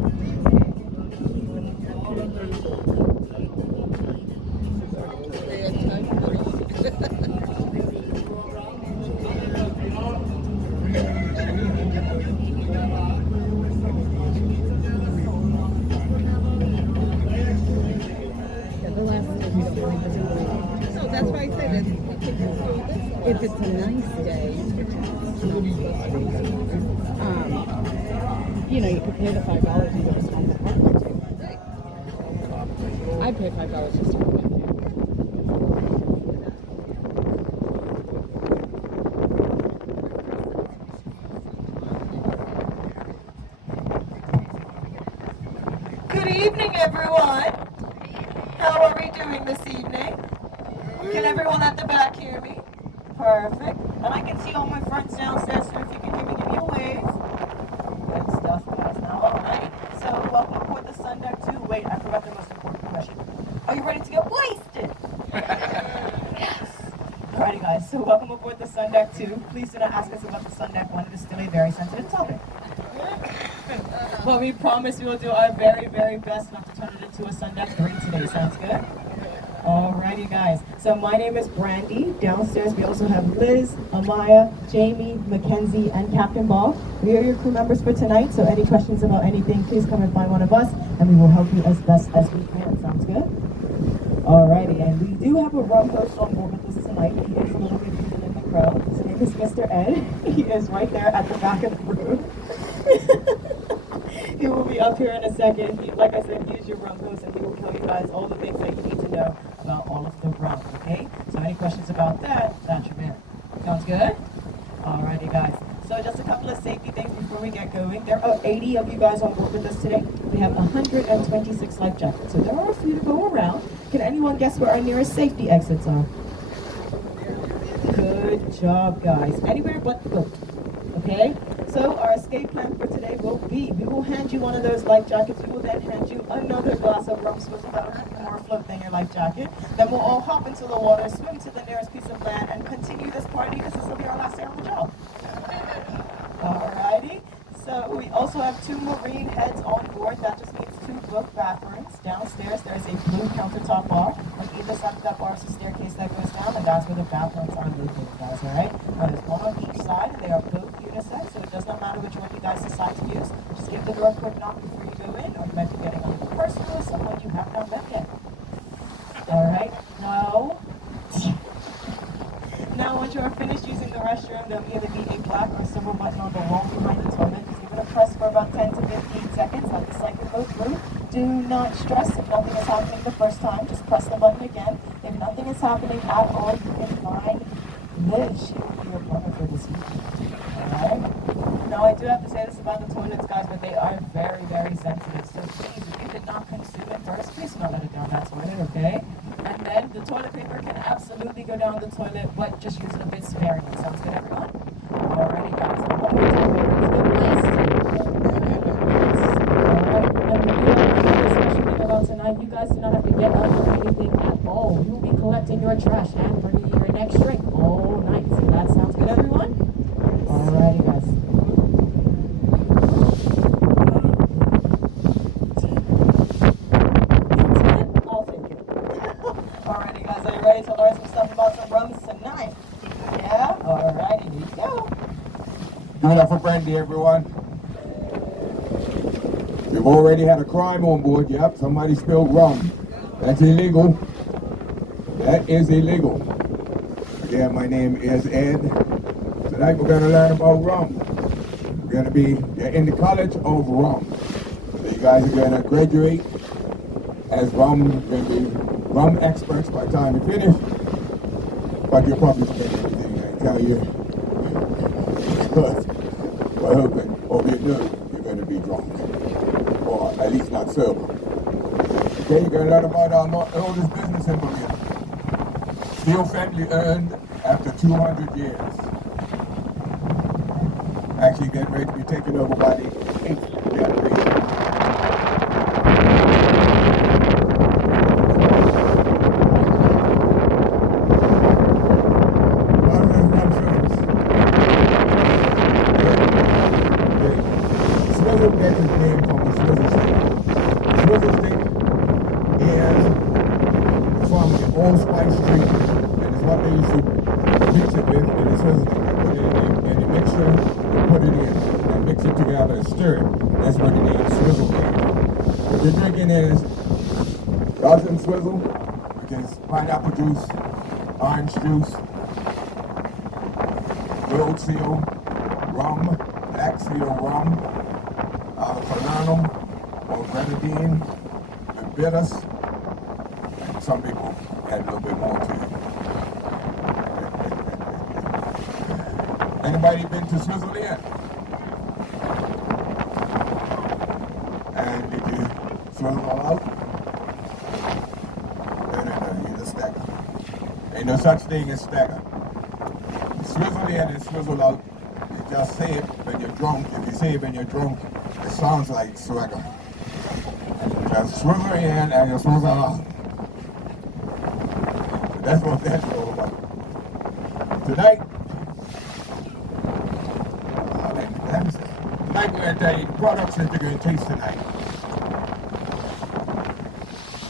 So that's why I said it. If it's a nice day, you could pay the $5 and go to the park too. I'd pay $5 just to go in there. Good evening, everyone. How are we doing this evening? Can everyone at the back hear me? Perfect. And I can see all my friends downstairs, so if you can hear me, give me a wave. Good stuff, guys. Now, all right. So, welcome aboard the Sun Deck 2. Wait, I forgot the most important question. Are you ready to get wasted? Yes. Alrighty, guys. So, welcome aboard the Sun Deck 2. Please do not ask us about the Sun Deck 1. It is still a very sensitive topic. But we promise we will do our very, very best not to turn it into a Sun Deck 3 today. Sounds good? Alrighty, guys. So my name is Brandy. Downstairs we also have Liz, Amaya, Jamie, Mackenzie, and Captain Ball. We are your crew members for tonight, so any questions about anything, please come and find one of us, and we will help you as best as we can. Sounds good? Alrighty, and we do have a rum host on board with us tonight. He is a little bit hidden in the crowd. His name is Mr. Ed. He is right there at the back of the room. He will be up here in a second. Like I said, he is your rum host, and he will tell you guys all the things that you need to know about all of the rum, okay? So any questions about that, that's your man. Sounds good? Alrighty, guys. So just a couple of safety things before we get going. There are 80 of you guys on board with us today. We have 126 life jackets, so there are a few to go around. Can anyone guess where our nearest safety exits are? Good job, guys. Anywhere but the boat, okay? So our escape plan for today will be, we will hand you one of those life jackets. We will then hand you another glass of rum so that'll keep more afloat than your life jacket. Then we'll all hop into the water, swim to the nearest piece of land, and continue this party because this will be our last day on the job. Alrighty. So we also have 2 marine heads on board. That just means 2 booked bathrooms. Downstairs there is a blue countertop bar. On either side of that bar is a staircase that goes down, and that's where the bathrooms are located, guys, alright? Now there's one on each side, and they are both unisex, so it does not matter which one you guys decide to use. Just give the door a quick knock before you go in, or you might be getting a little personal with someone you have not met yet. Alright, now once you are finished using the restroom, there'll either be a black or silver button on the wall behind the toilet. Just give it a press for about 10 to 15 seconds, let the cycle go through. Do not stress if nothing is happening the first time, just press the button again. If nothing is happening at all, you can find Liz. She will be your partner for this evening. Alright? Now I do have to say this about the toilets, guys, but they are very, very sensitive. So please, if you did not consume it first, please do not let it down that toilet, okay? And then the toilet paper can absolutely go down the toilet, but just use it a bit sparingly. Sounds good, everyone? Alrighty, guys. One more time, let's get wasted. Alright, and the other special thing about tonight, you guys do not have to get up or anything at all. You will be collecting your trash and bringing your next drink all night. So that sounds good, everyone? Alrighty, guys. I'll take it. Alrighty, guys, are you ready to learn some stuff about some rums tonight? Yeah? Alrighty, here you go. Give it up for Brandy, everyone. You've already had a crime on board. Yep, somebody spilled rum. That's illegal. That is illegal. Again, my name is Ed. Tonight we're going to learn about rum. We're going to be in the College of Rum. So you guys are going to graduate as rum experts by the time you finish. But you'll probably spend everything I tell you. Because we're hoping, or we know, you're going to be drunk. Or at least not sober. Okay, you're going to learn about our oldest business in Bermuda. Still family earned after 200 years. Actually getting ready to be taken over by the 8th generation. Swizzle gets his name from the swizzle what it is, swizzle air. What you're drinking is Gosling swizzle, which is pineapple juice, orange juice, gold seal, rum, black seal rum, Falernum, or grenadine, the bitters, and some people add a little bit more to it. Anybody been to Switzerland? And did you swizzle all out? No, you're the stagger. Ain't no such thing as stagger. Swizzle in and swizzle out. You just say it when you're drunk. If you say it when you're drunk, it sounds like swagger. Just swizzle in and you swizzle out. That's what that's all about. Tonight, tonight we're going to tell you the products that you're going to taste tonight.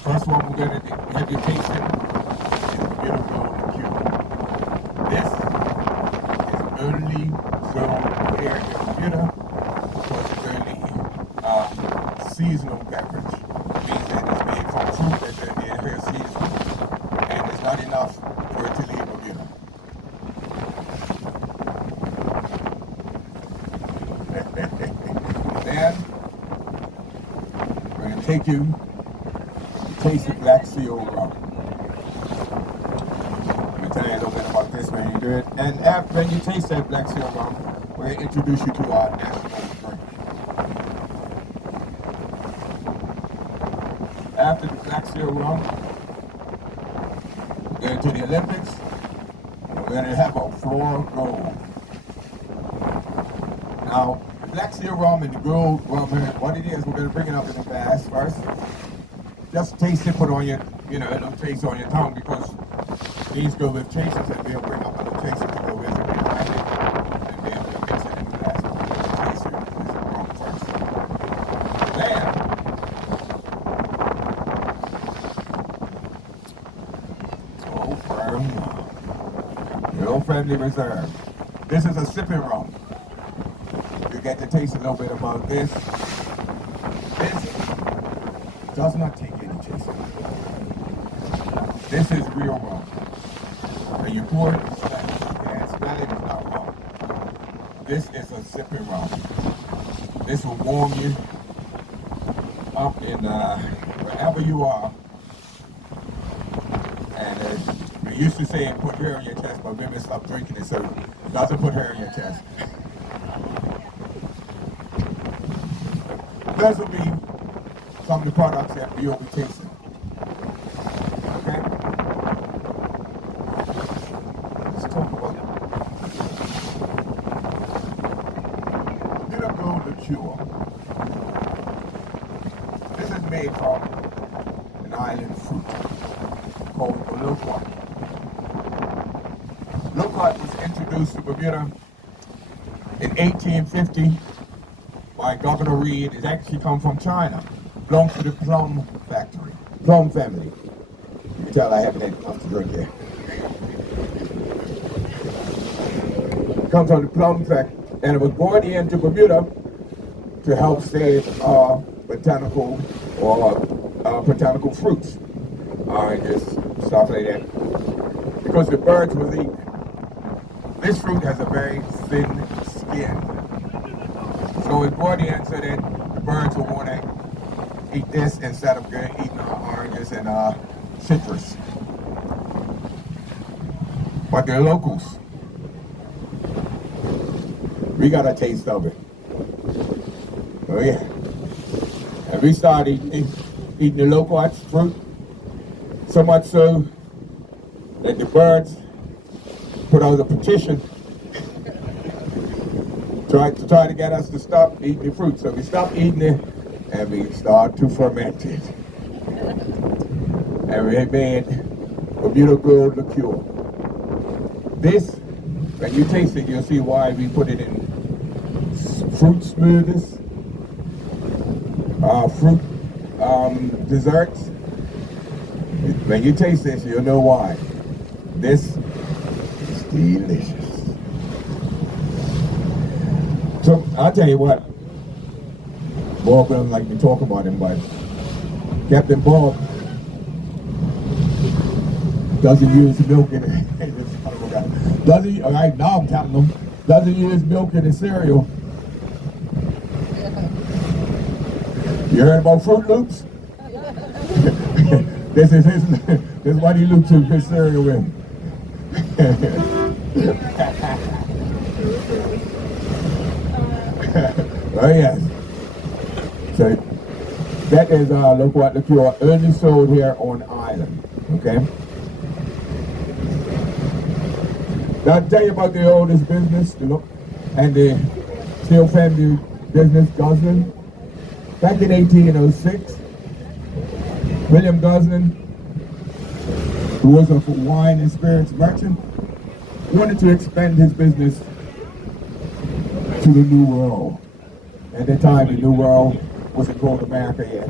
First one we're going to have you tasting is beautiful liqueur. This is only grown here in Bermuda because it's only seasonal beverage. It means that it's made from fruit that's in here seasonal. And it's not enough for it to leave Bermuda. Then we're going to take you to taste the black seal rum. Let me tell you a little bit about this when you do it. And after when you taste that black seal rum, we're going to introduce you to our national drink. After the black seal rum, we're going to the Olympics. We're going to have a floor gold. Now, the black seal rum and the gold rum, what it is, we're going to bring it up in a glass first. Just taste it, put on your, it'll taste on your tongue because these go with chasers and we'll bring up a little chaser to go with it behind it. And then we'll mix it in the glass with the chaser with the rum first. Then, Old Firm, the Old Friendly Reserve. This is a sipping rum. You get to taste a little bit about this. This does not take any chaser. This is real rum. When you pour it, smell it. And smell it is not rum. This is a sipping rum. This will warm you up in wherever you are. And we used to say put hair on your chest, but women stopped drinking it, so it doesn't put hair on your chest. Those will be some of the products that you'll be tasting. Okay? Let's talk about beautiful liqueur. This is made from an island fruit called the loquat. Loquat was introduced to Bermuda in 1850 by Governor Reed. It actually comes from China. Belongs to the plum factory, plum family. You can tell I haven't had enough to drink here. It comes from the plum factory, and it was brought into Bermuda to help save botanical fruits, oranges, stuff like that, because the birds was eating it. This fruit has a very thin skin. So it brought in so that the birds will want to eat this instead of eating oranges and citrus. But they're locals. We got a taste of it. Oh yeah. And we started eating the loquat fruit, so much so that the birds put out a petition to try to get us to stop eating the fruit. So we stopped eating it and we started to ferment it. And we made a beautiful liqueur. This, when you taste it, you'll see why we put it in fruit smoothies, fruit desserts. When you taste this, you'll know why. This is delicious. So I'll tell you what, Bob doesn't like me talk about him, but Captain Bob doesn't use milk in it. Doesn't, all right, now I'm telling them, doesn't use milk in his cereal. You heard about Fruit Loops? this is what he loops his cereal with. Oh yes. So that is look what the cure only sold here on island. Okay. Now I'll tell you about the oldest business, and the steel family business, Gosling. Back in 1806, William Gosling, who was a wine and spirits merchant, wanted to expand his business to the New World. At that time, the New World wasn't called America yet.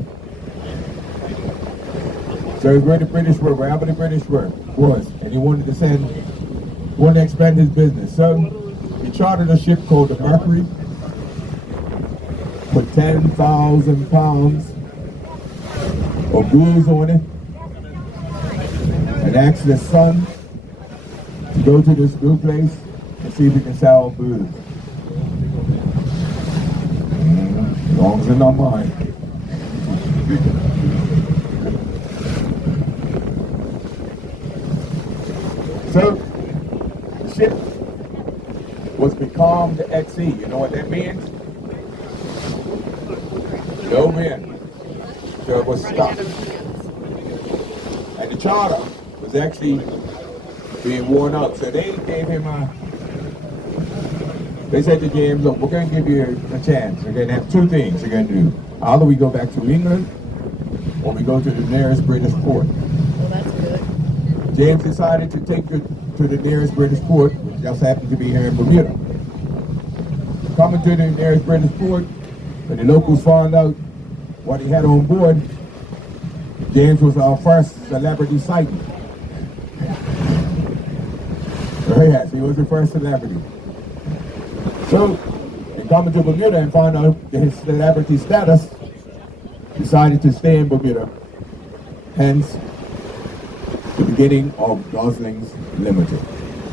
So where the British were, wherever the British was, and he wanted to expand his business. So he chartered a ship called the Mercury, put 10,000 pounds of booze on it, and asked his son to go to this new place and see if he can sell booze. As long as it's not mine. So, the ship was becalmed at sea. You know what that means? No wind. So it was stuck. And the charter was actually being worn out. So they gave him they said to James, look, we're going to give you a chance. We're going to have two things you're going to do. Either we go back to England, or we go to the nearest British port. Well, that's good. James decided to take it to the nearest British port, which just happened to be here in Bermuda. Coming to the nearest British port, when the locals found out what he had on board, James was our first celebrity sighting. Oh yes, he was the first celebrity. So, in coming to Bermuda and found out his celebrity status, decided to stay in Bermuda. Hence, the beginning of Goslings Limited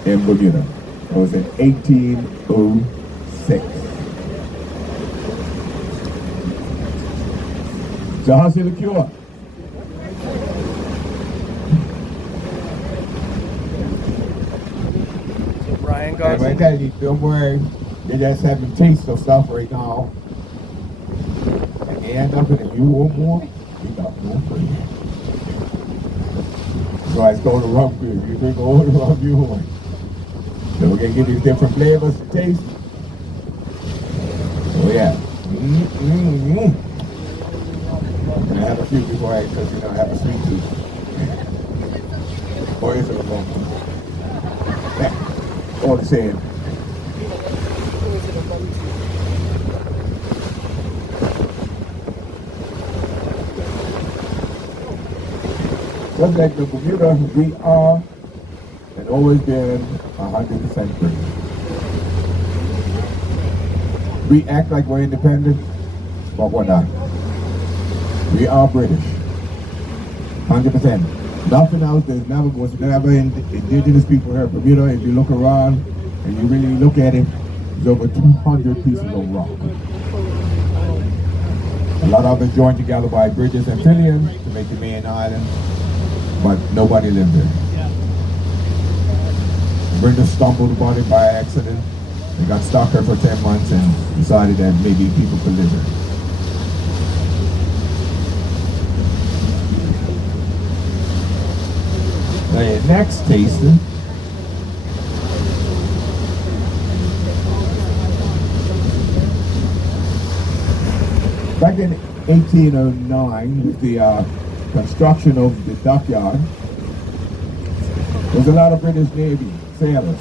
in Bermuda. It was in 1806. So how's the liqueur? Brian I Gosling. tell you, don't worry. They just having taste of stuff right now. And they end up in a you want more, we got more for you. So I stole the rum beer. You drink all the rum you want. So we're gonna give you different flavors to taste. Oh yeah. And I have a few before I, because you know, I have a sweet tooth. Or is it a rum? All the same. Just like the Bermuda, we are and always been 100% British. We act like we're independent, but we're not. We are British. 100%. Nothing else. Was never indigenous people here. Bermuda, if you look around and you really look at it, there's over 200 pieces of rock. A lot of it joined together by British amphibians to make the main island, but nobody lived there. Brenda stumbled upon it by accident. They got stuck here for 10 months and decided that maybe people could live here. Now your next tasting back in 1809 with the construction of the dockyard, there's a lot of British Navy sailors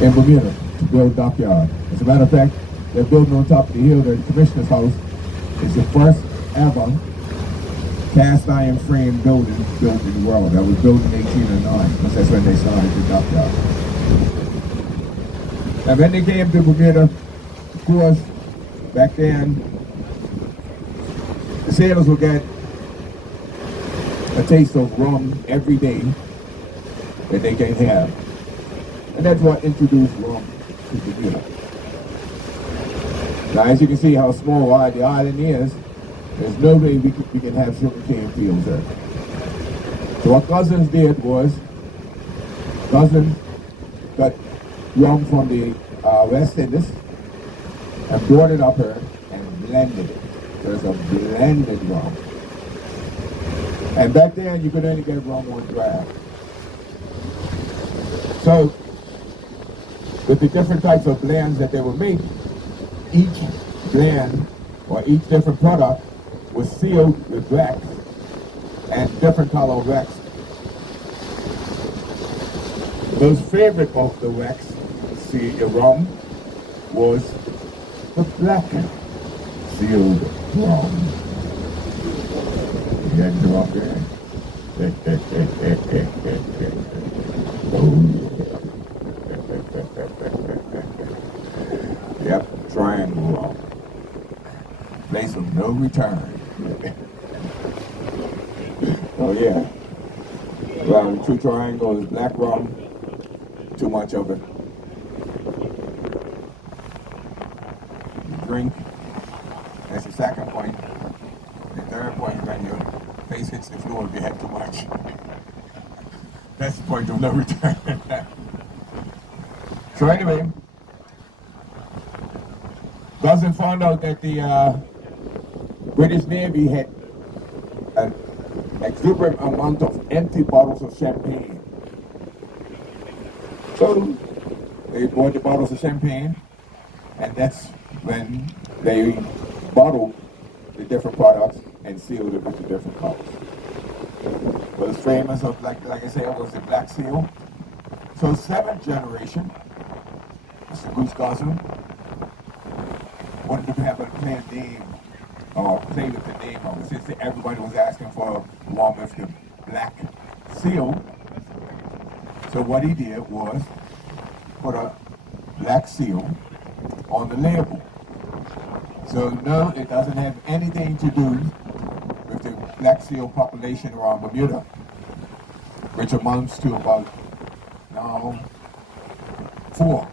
in Bermuda to build dockyard. As a matter of fact, they're building on top of the hill there. The Commissioner's House is the first ever cast iron frame building built in the world. That was built in 1809, because that's when they started the dockyard. Now when they came to Bermuda, of course, back then, sailors will get a taste of rum every day that they can have. And that's what introduced rum to Bermuda. Now, as you can see how small the island is, there's no way we can have sugarcane fields there. So what Goslings did was, Goslings got rum from the West Indies and brought it up here and blended it. So it's a blended rum. And back then you could only get rum on draft. So with the different types of blends that they were making, each blend or each different product was sealed with wax and different color wax. Most favorite of the wax rum was the black sealed rum. You had to go up there. Yep, triangle rum. Place of no return. Oh yeah. Well, the true triangle is black rum. Too much of it. You drink. That's the second point. The third point is when your face hits the floor if you had too much. That's the point of no return. So anyway, Gosling found out that the British Navy had an exuberant amount of empty bottles of champagne. So they bought the bottles of champagne, and that's when they bottled the different products and sealed it with the different colors. But it's famous of, like I said, was the black seal. So seventh generation, Mr. Goose Gosling wanted to have a play a name, or play with the name of it. Since everybody was asking for one with the black seal, so what he did was put a black seal on the label. So no, it doesn't have anything to do with the black seal population around Bermuda, which amounts to about now 4,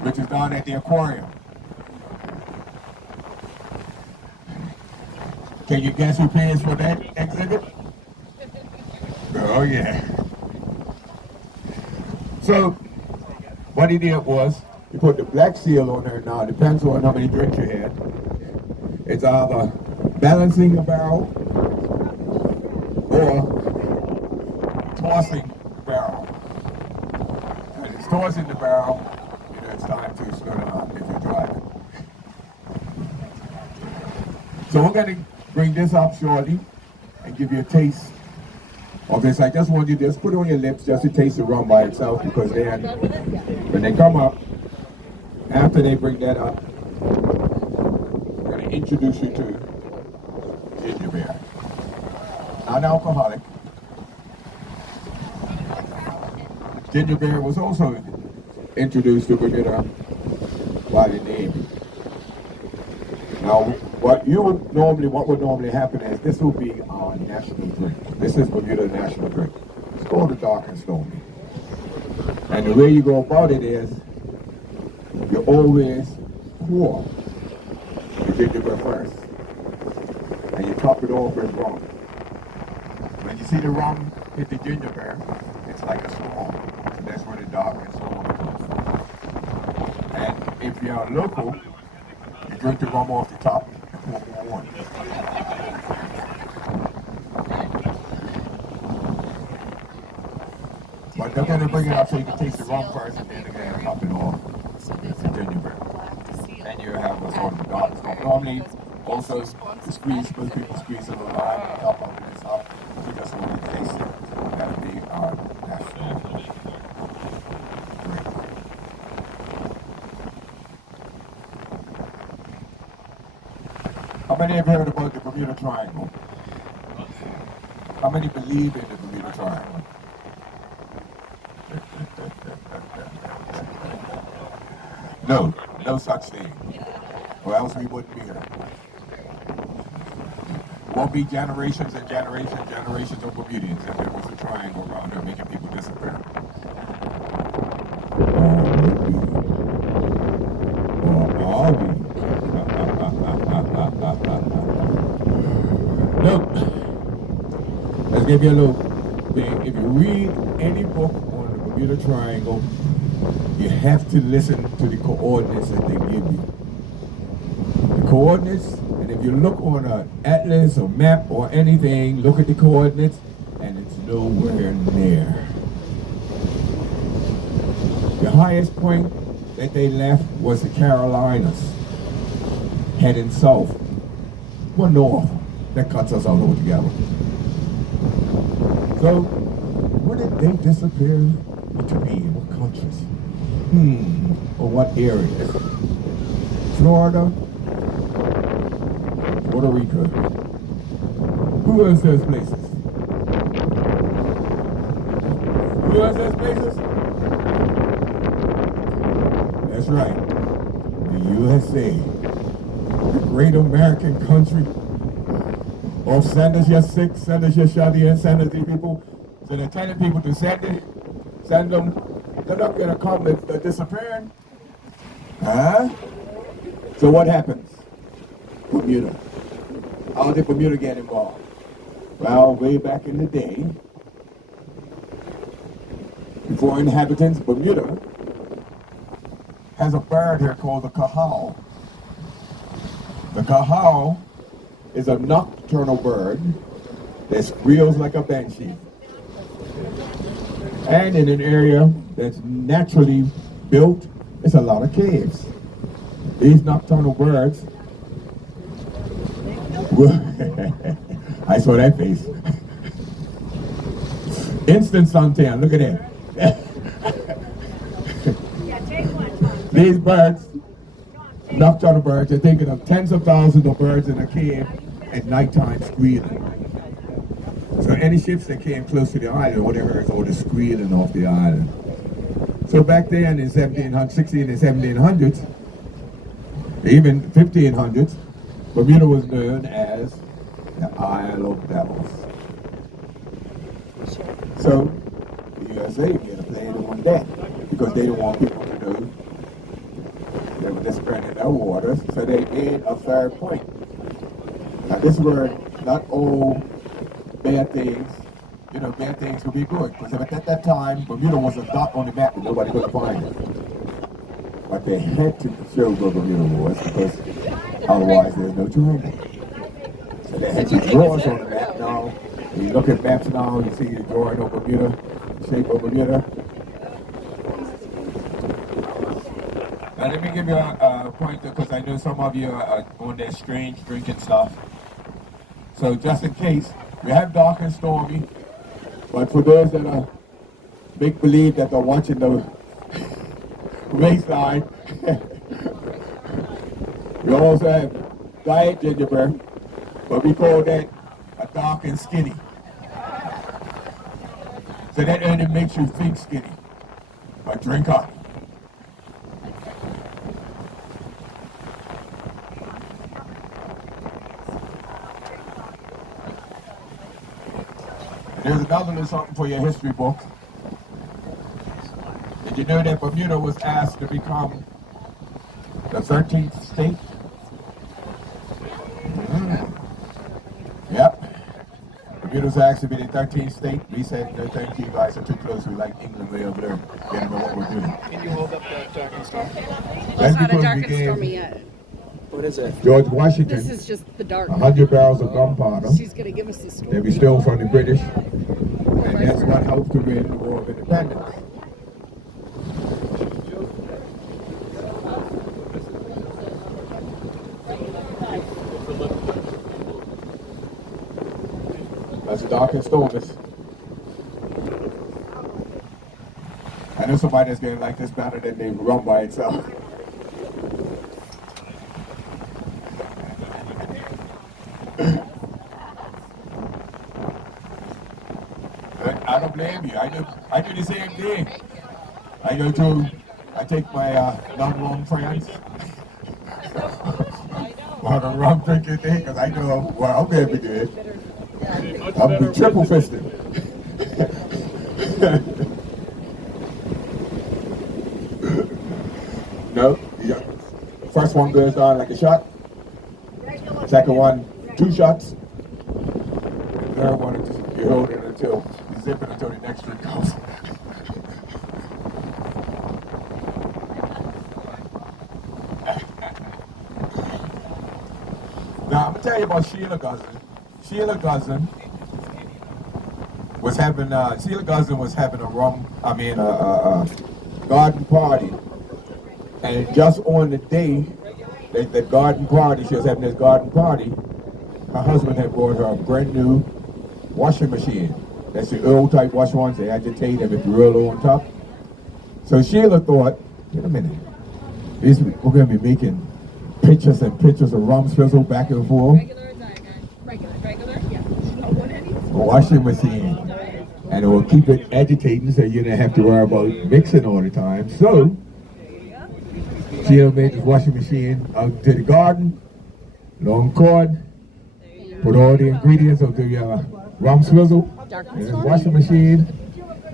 which is down at the aquarium. Can you guess who pays for that exhibit? Oh yeah. So what he did was he put the black seal on there. Now it depends on how many drinks you had. It's either balancing the barrel or tossing the barrel. When it's tossing the barrel, you know it's time to slow down if you're driving. So we're going to bring this up shortly and give you a taste of this. I just want you to just put it on your lips just to taste the rum by itself, because then when they come up, after they bring that up, we're going to introduce you to ginger beer. Non-alcoholic. Ginger beer was also introduced to Bermuda by the Navy. Now, what would normally happen is this will be our national drink. This is Bermuda national drink. It's called the Dark and Stormy. And the way you go about it is you always pour the ginger beer first, and you top it off with rum. When you see the rum hit the ginger beer, it's like a storm. So that's where the Dark and Stormy comes from. And if you're local, you drink the rum off the top and pour more water. But they're going to bring it up so you can taste the rum first, and then they're going to top it off with the ginger beer. And you have what's called the Dark and Stormy. Normally, also, the squeeze, most people squeeze a little lime on top of it and stuff. So just want to taste it. That would be our national drink. How many have heard about the Bermuda Triangle? How many believe in the Bermuda Triangle? No such thing. Or else we wouldn't be here. won't be generations and generations of Bermudians if there was a triangle around there making people disappear. Or are we? Look, let's give you a little thing. If you read any book on the Bermuda Triangle, you have to listen to the coordinates that they give you. The coordinates, and if you look on an atlas or map or anything, look at the coordinates, and it's nowhere near. The highest point that they left was the Carolinas, heading south. Well, north. That cuts us all altogether. So, where did they disappear between? What countries? Or what areas? Florida? Puerto Rico? Who else has places? Who else has places? That's right. The USA. The great American country. Of send us your sick, send us your shoddy, and send us these people. So they're telling people to send them. They're not going to come, they're disappearing. Huh? So what happens? Bermuda. How did Bermuda get involved? Well, way back in the day, before inhabitants, Bermuda has a bird here called the cahal. The cahal is a nocturnal bird that squeals like a banshee. And in an area that's naturally built, it's a lot of caves. These nocturnal birds, I saw that face. Instant suntan, look at that. These birds, nocturnal birds, you're thinking of tens of thousands of birds in a cave at nighttime squealing. So any ships that came close to the island, all they heard was all the squealing off the island. So back then in 1700s, 16 and 1700s, even 1500s, Bermuda was known as the Isle of Devils. So the USA made a play on that because they didn't want people to know they were disappearing in their waters, so they made a third point. Now this were not all bad things, bad things could be good, because at that time, Bermuda was a dot on the map and nobody could find it. But they had to show where Bermuda was, because otherwise there's no triangle. So they had to draw us on the map now. When you look at maps now, you see the drawing of Bermuda, shape of Bermuda. Now let me give you a pointer, because I know some of you are on that strange drinking stuff. So just in case, we have dark and stormy, but for those that are make believe that they're watching the waistline, we also have diet gingerbread, but we call that a dark and skinny. So that only makes you think skinny, but drink up. There's another little something for your history book. Did you know that Bermuda was asked to become the 13th state? Yep. Bermuda was asked to be the 13th state. We said, no thank you guys are too close. We like England way over there. Getting know what we're doing. Can you hold up that dark and stormy? It's not a dark and stormy yet. What is it? George Washington, This is just the dark. 100 barrels of gunpowder She's going to give us the story. that we stole from the British. And that's what helped to win the War of Independence. That's the dark and stormers. I know somebody that's going to like this better than they run by itself. I don't blame you. I do the same thing. I take my non-long friends on a rum drinking thing because I know, well, I'm going to be good. I'm going to be triple fisted. No, yeah. First one goes down like a shot. Second one, 2 shots. Third one, you hold it until you zip it until the next drink comes. Now I'm gonna tell you about Sheila Gosling. Sheila Gosling was having a garden party, and just on the day that garden party, she was having this garden party, her husband had bought her a brand new washing machine. That's the old type washing ones, they agitate and it's real low on top. So Sheila thought, wait a minute, we're gonna be making pictures and pictures of rum swizzle back and forth. Regular, yeah. Washing machine. And it will keep it agitating so you don't have to worry about mixing all the time. So, Sheila made this washing machine out to the garden, long cord, put all the ingredients of the rum swizzle in the washing machine.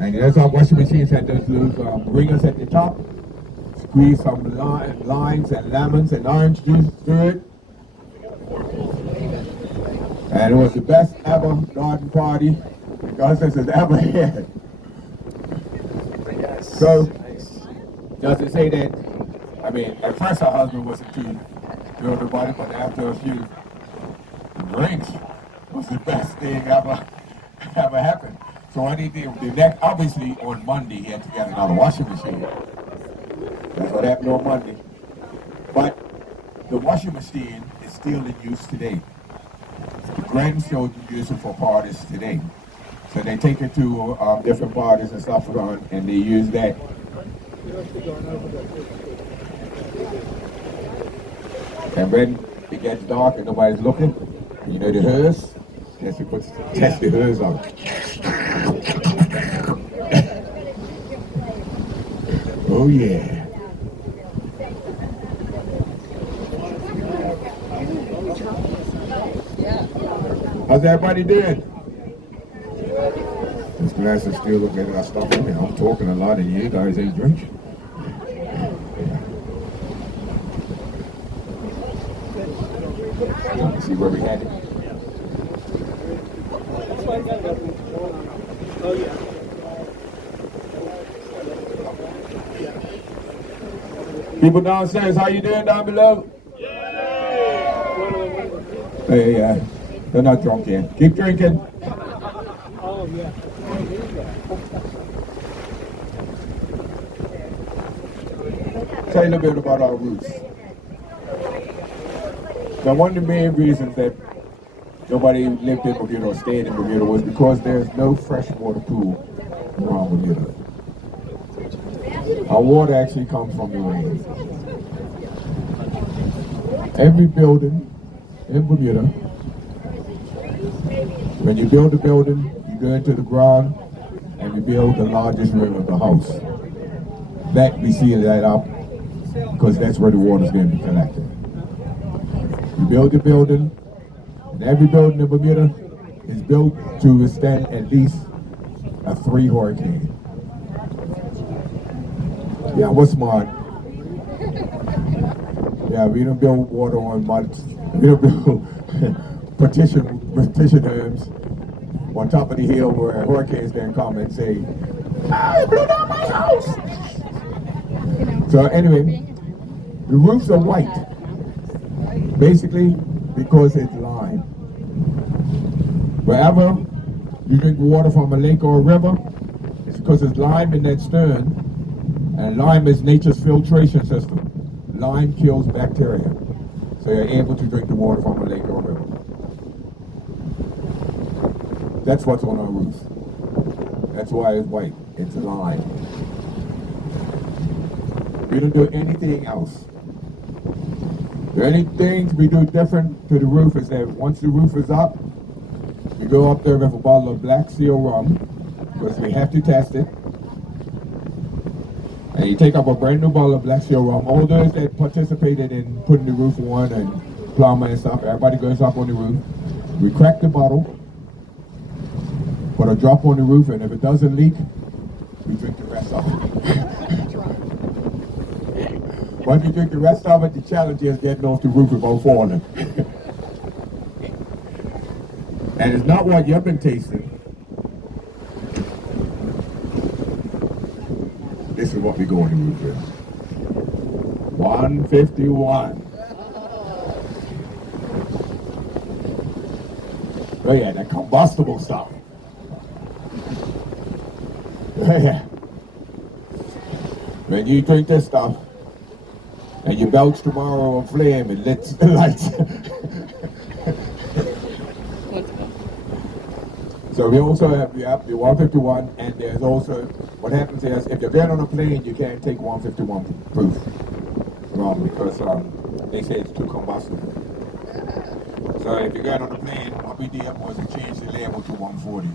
And that's our washing machines had those little ringers at the top. Squeeze some limes and lemons and orange juice through it. And it was the best ever garden party Goslings has ever had. So, just to say that, I mean, at first her husband wasn't too thrilled about it, but after a few drinks, it was the best thing ever happened. So what he did, obviously on Monday he had to get another washing machine. That's what happened on Monday. But the washing machine is still in use today. The grandchildren use it for parties today. So they take it to different parties and stuff and they use that. And when it gets dark and nobody's looking, you know the hearse, yes, you test the hearse out. Oh yeah. How's everybody doing? This glass is still looking at our stuff. I mean, I'm talking a lot and you guys ain't drinking. Let's see where we had it. People downstairs, how you doing down below? Hey, they're not drunk yet. Keep drinking. Tell you a little bit about our roots. Now, one of the main reasons that nobody lived in Bermuda or stayed in Bermuda was because there's no freshwater pool around Bermuda. Our water actually comes from the rain. Every building in Bermuda, when you build a building, you go into the ground and you build the largest room of the house. That we seal that up because that's where the water is going to be collected. You build the building, and every building in Bermuda is built to withstand at least a 3 hurricane. Yeah, we're smart. Yeah, we don't build water on mud. We don't build partition homes on top of the hill where hurricanes can come and say, "Ah, it blew down my house." So anyway, the roofs are white, basically because it's lime. Wherever you drink water from a lake or a river, it's because there's lime in that stone, and lime is nature's filtration system. Lime kills bacteria, so you're able to drink the water from a lake or a river. That's what's on our roof. That's why it's white. It's lime. We don't do anything else. The only things we do different to the roof is that once the roof is up, we go up there with a bottle of Black Seal rum, because we have to test it. And you take up a brand new bottle of Black Seal rum. All those that participated in putting the roof on and plumber and stuff. Everybody goes up on the roof. We crack the bottle, put a drop on the roof, and if it doesn't leak, we drink the rest of it. Once you drink the rest of it, the challenge is getting off the roof without falling. And it's not what you've been tasting. This is what we go on the roof with. 151. Oh yeah, that combustible stuff. Oh yeah. When you drink this stuff, and you belch tomorrow on flame, it lit the lights. So we also have the 151, and there's also, what happens is, if you're going on a plane, you can't take 151 proof rum because they say it's too combustible. So if you're going on a plane, what we did was we changed the label to 140.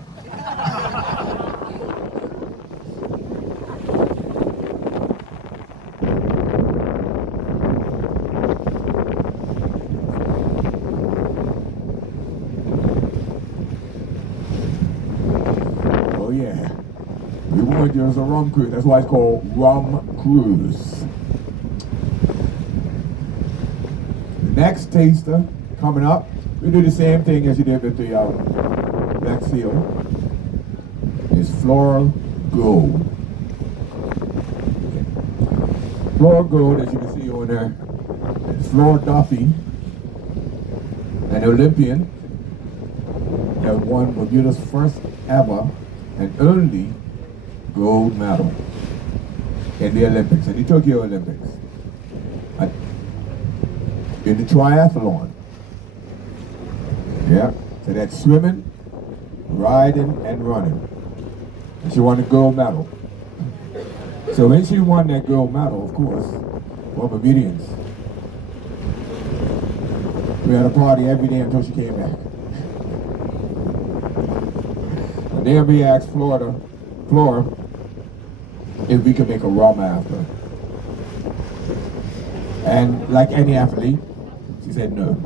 Oh yeah, we warned you as a rum cruise. That's why it's called Rum Cruise. The next taster coming up, we do the same thing as you did with the Black Seal. It's Flora Gold. Flora Gold, as you can see on there, it's Flora Duffy, an Olympian that won Bermuda's first ever and only gold medal in the Olympics, in the Tokyo Olympics, in the triathlon. Yeah, so that's swimming, riding, and running. And she won a gold medal. So when she won that gold medal, of course, well, Bermudians, we had a party every day until she came back. And then we asked Flora, if we could make a rum after. And like any athlete, she said no.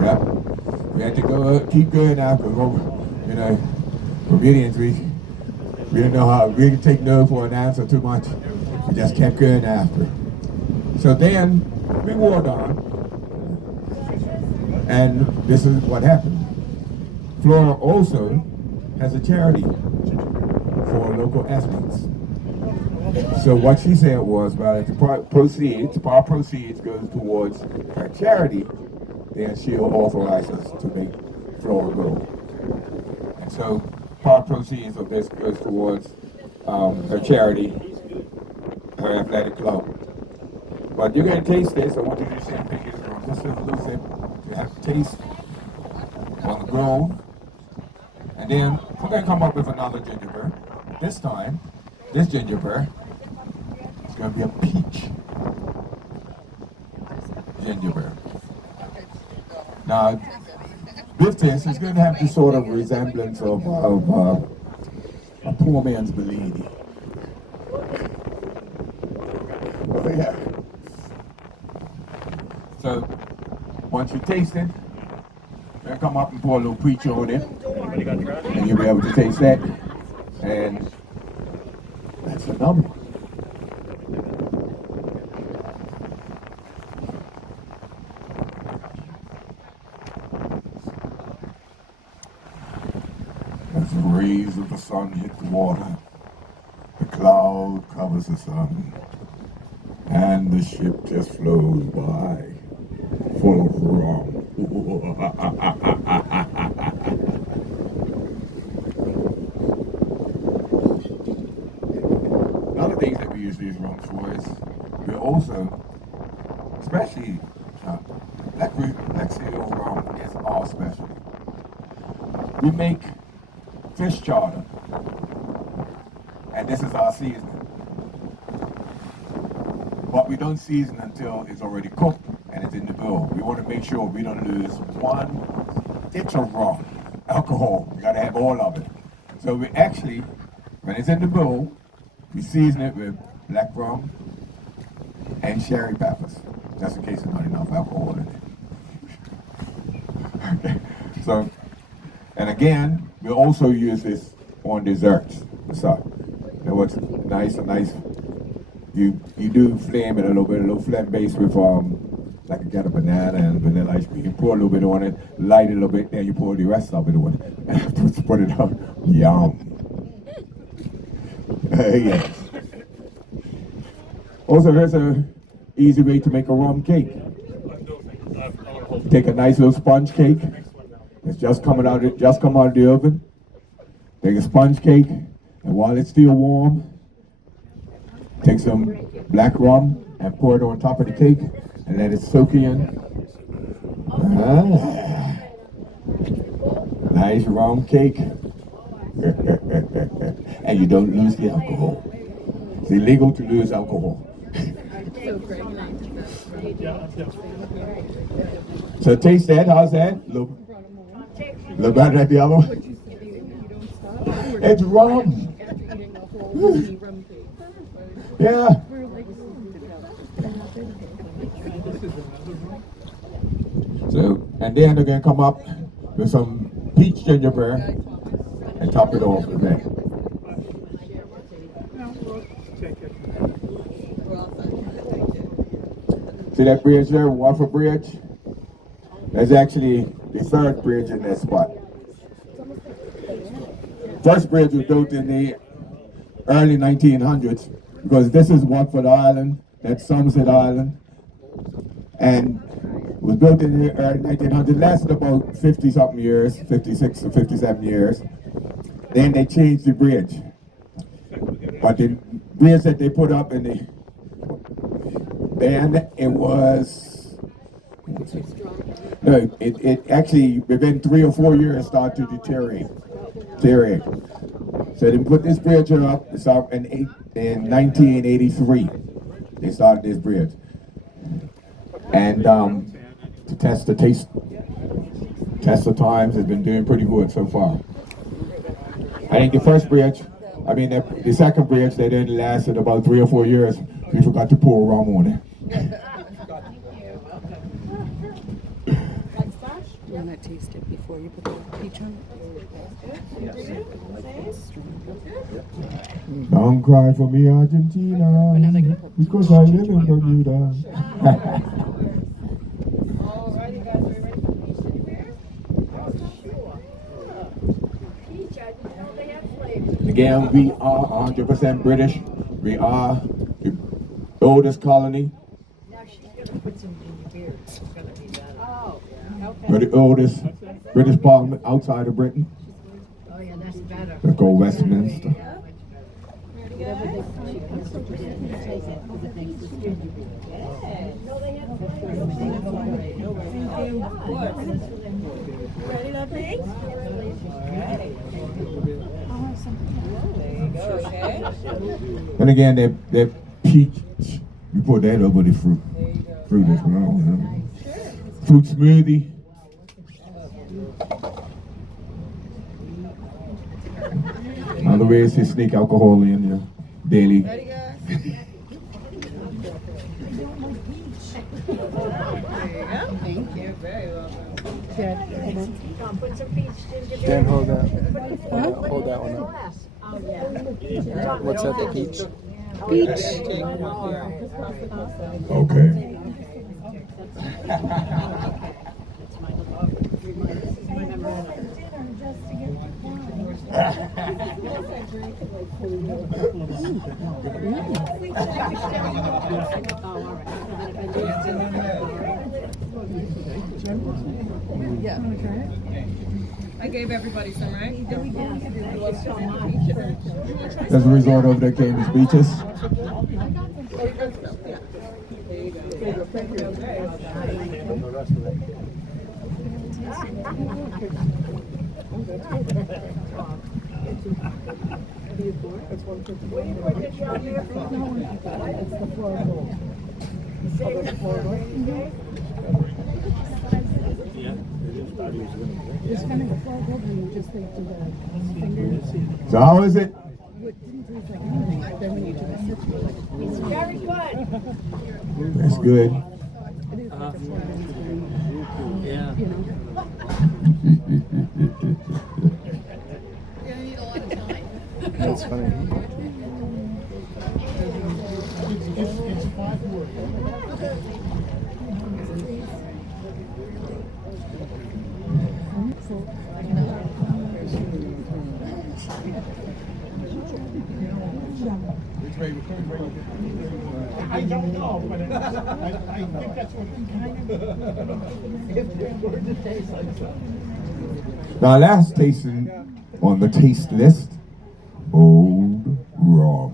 Yeah, we had to go keep going after. You know, Bermudians, we didn't know how, we didn't take no for an answer too much. We just kept going after. So then we wore on, and this is what happened. Flora also has a charity for local athletes. So what she said was, well, if the part proceeds goes towards her charity, then she'll authorize us to make Flora Gold. And so part proceeds of this goes towards her charity, her athletic club. But you're going to taste this. I want you to do the same thing as well. Just a little sip. You have to taste on the gold. And then we're going to come up with another ginger beer. This time, this ginger beer is going to be a peach ginger beer. Now, with this, it's going to have the sort of resemblance of a poor man's Bellini. Oh yeah. So, once you taste it, we'll come up and pour a little peach on it, and you'll be able to taste that, and that's the number. As the rays of the sun hit the water, the cloud covers the sun, and the ship just flows by, full of rum. Another thing that we use these rums for is we also, especially Black Seal rum is our specialty. We make fish chowder, and this is our seasoning. But we don't season until it's already cooked and it's in the bowl. We want to make sure we don't lose one ditch of rum, alcohol. We got to have all of it. So we actually, when it's in the bowl, we season it with black rum and sherry peppers. Just in case there's not enough alcohol in it. So, and again, we also use this on desserts. So, you know what's nice. You do flame it a little flame base with like you get a banana and vanilla ice cream. You pour a little bit on it, light it a little bit, then you pour the rest of it on it. And afterwards put it out. Yum. Yes. Also, there's a easy way to make a rum cake. Take a nice little sponge cake. It's just come out of the oven. Take a sponge cake, and while it's still warm, take some black rum and pour it on top of the cake and let it soak in. Nice rum cake. And you don't lose the alcohol. It's illegal to lose alcohol. So taste that, how's that? Look better at the other one. It's rum. Yeah. So, and then they're gonna come up with some peach gingerbread and top it off with that. See that bridge there, Waffle Bridge? That's actually the third bridge in that spot. First bridge was built in the early 1900s because this is Watford Island, that's Somerset Island, and was built in the early 1900s, lasted about 50-something years, 56 or 57 years. Then they changed the bridge. But the bridge that they put up then it was, no, it actually, within 3 or 4 years, started to deteriorate. So they put this bridge up, in 1983. They started this bridge. And to test the times, it's been doing pretty good so far. I think the second bridge, they then lasted about 3 or 4 years. We forgot to pour rum on it. You want to taste it before you put the peach on it? Don't cry for me, Argentina, because I live in Bermuda. Again, we are 100% British. We are the oldest colony. We're the oldest British Parliament outside of Britain. Oh yeah, that's better. Let's go Westminster. Ready, lovely? Okay. And again, that peach, you put that over the fruit. Fruit is wrong. Fruit smoothie. Another way is to sneak alcohol in your daily. Ready, guys? Thank you. Very well. Put some peach gingerbread. Dan, hold that. Huh? Hold that one up. Oh yeah. What's that, the peach? Peach. Okay. Yeah. I gave everybody some, right? As a result of that came the speeches. It's kind of a fog over and you just like do the fingers. So how is it? It didn't taste like anything, but then when you do the sip, you're like, It's very good. That's good. Yeah. You know. That's funny. It's 5 words. I don't know, but I think that's what it tastes like. Now, last tasting on the taste list, Old Rum.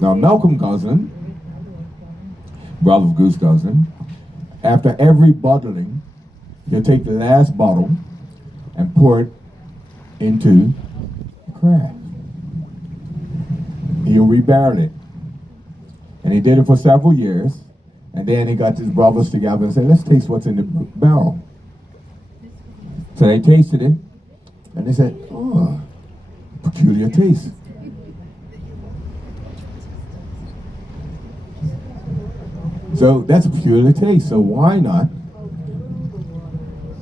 Now, Malcolm Gosling, brother of Goose Gosling, after every bottling, he'll take the last bottle and pour it into the craft. He'll rebarrel it. And he did it for several years. And then he got his brothers together and said, let's taste what's in the barrel. So they tasted it. And they said, oh, peculiar taste. So that's a peculiar taste. So why not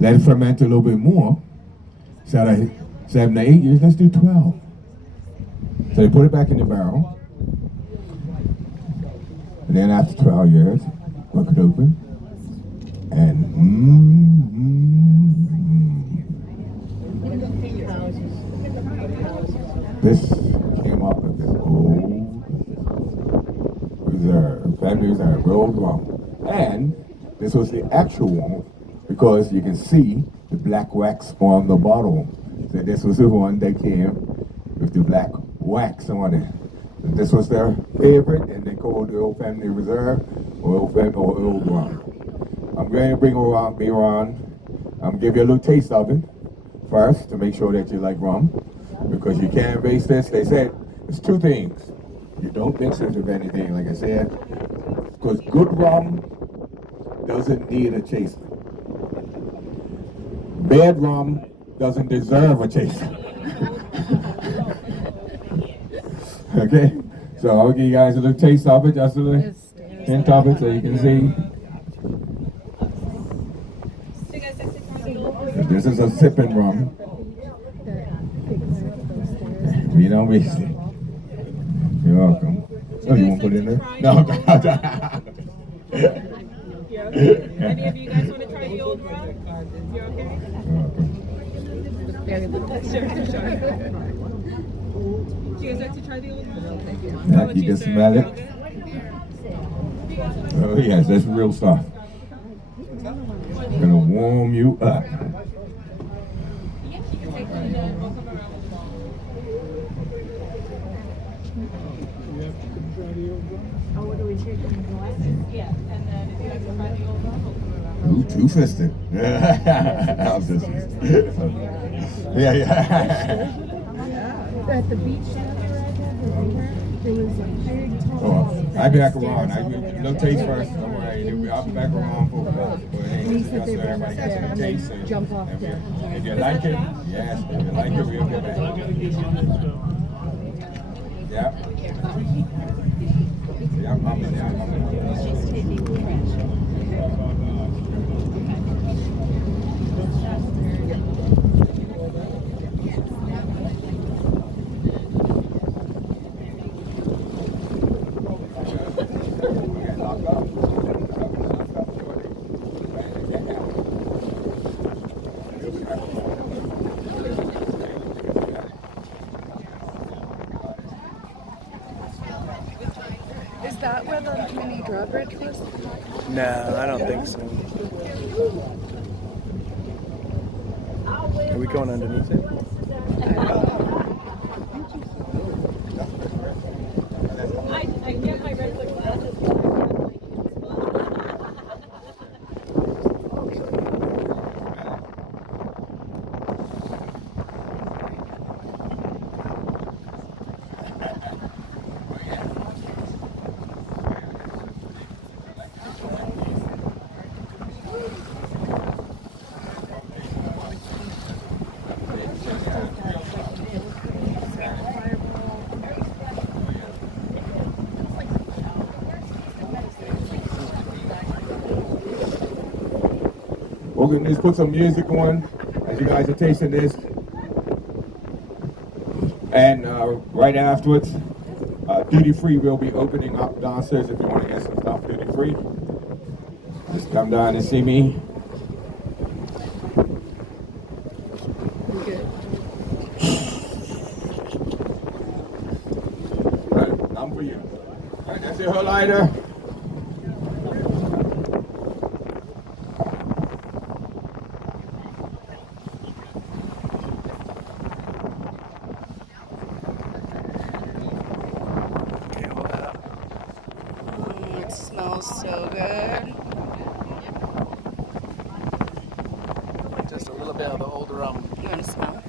let it ferment a little bit more? Instead of 7 to 8 years, let's do 12. So they put it back in the barrel. And then after 12 years, broke it open. And this came up with this old reserve, family reserve, old rum. And this was the actual one because you can see the black wax on the bottle. So this was the one that came with the black wax on it. So this was their favorite, and they called the Old Family Reserve or Old Rum. I'm going to bring around beer on. I'm going to give you a little taste of it first to make sure that you like rum, because you can't base this. They said it's two things. You don't mix it with anything, like I said, because good rum doesn't need a chaser. Bad rum doesn't deserve a chaser. Okay, so I'll give you guys a little taste of it, just a little hint of it so you can see. This is a sipping rum. You don't waste it. You're welcome. Oh, you want to put it in there? No. Any of you guys want to try the old rum? You're okay? Sure. Do you guys like to try the old rum? Yeah, you can smell it. Oh yes, that's real stuff. Gonna warm you up. Oh, what do we take in the glass? Yeah, and then if you like to try the old rum, we'll come around. Ooh, two-fisted. I'm just, yeah. At the beach center I had, there was a big tall. Oh, I'll be back around. No taste first. Don't worry. I'll be back around for He said they so everybody gets were some taste. And jump off there. if you like it, yes. If you like it, we'll get back. Yeah. Yeah, I'm coming down. Is that where the mini drawbridge was? No, I don't think so. Are we going underneath it? I get my regular glasses. we're going to just put some music on as you guys are tasting this. And right afterwards, duty free will be opening up downstairs if you want to get some stuff duty free. Just come down and see me. Right, I'm for you. All right, that's your lighter. It smells so good. Just a little bit of the old rum. You want to smell?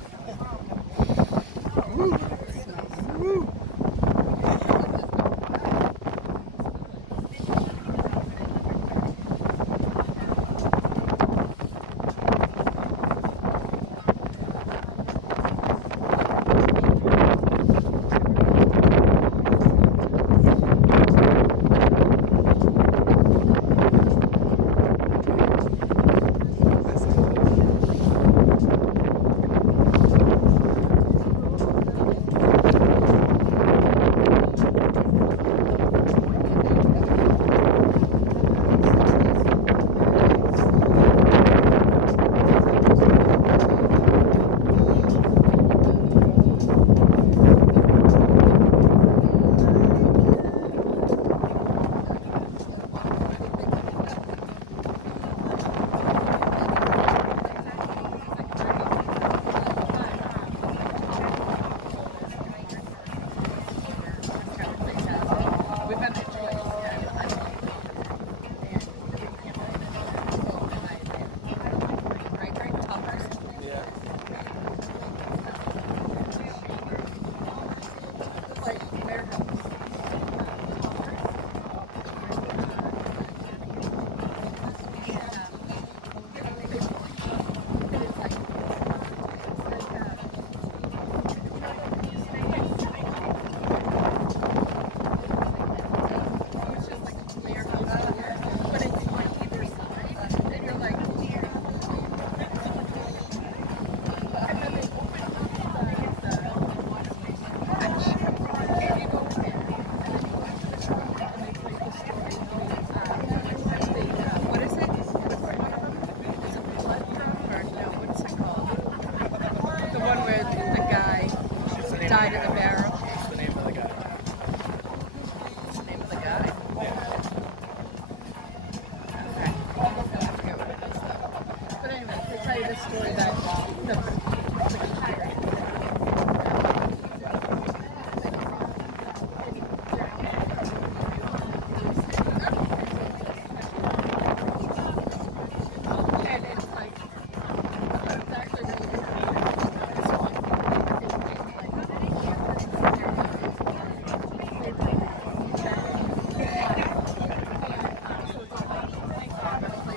Died in the barrel. What's the name of the guy? What's the name of the guy? Okay. I forget what it is though. But anyway, to tell you the story that and it's like it's actually really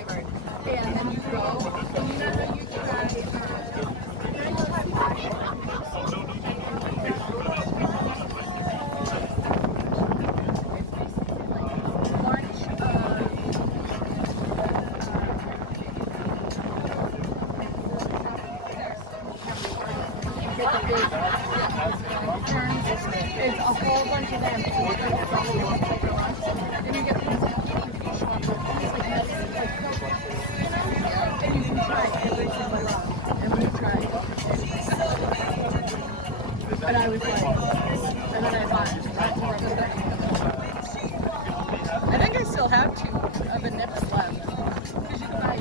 good. And then you go, and you know how you it's a whole bunch of them. And you get these and you can try every single round. And we tried. But I was like, and then I bought I think I still have 2 of the nips left. Because you can buy a